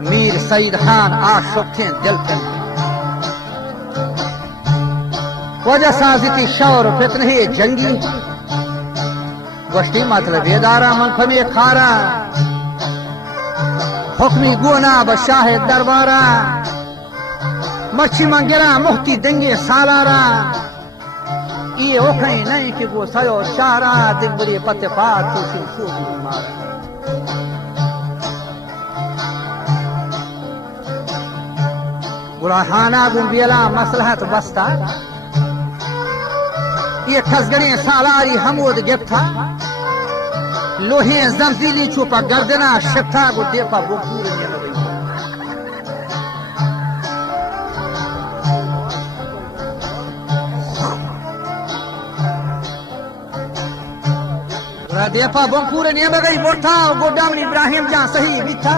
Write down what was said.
मीर सईद खान आशुक थे दिल के वजह साजिती शौर फितन ही जंगी गोष्ठी मतलब बेदारा मनफमी खारा हुक्मी गोना बशाह दरबारा मच्छी मंगेरा मुफ्ती दंगे सालारा ये ओखई नहीं कि वो सयो शारा दिन बुरी पत्ते पात तू मारा बुराहाना गुंबियला मसलहत बस्ता ये खसगने सालारी हमोद गिफ्ता लोहे जमजीली चुपा गर्दना शिफ्ता को देपा वो पूरे देपा वो पूरे नियम गई बोठा गोदाम इब्राहिम जहां सही भी था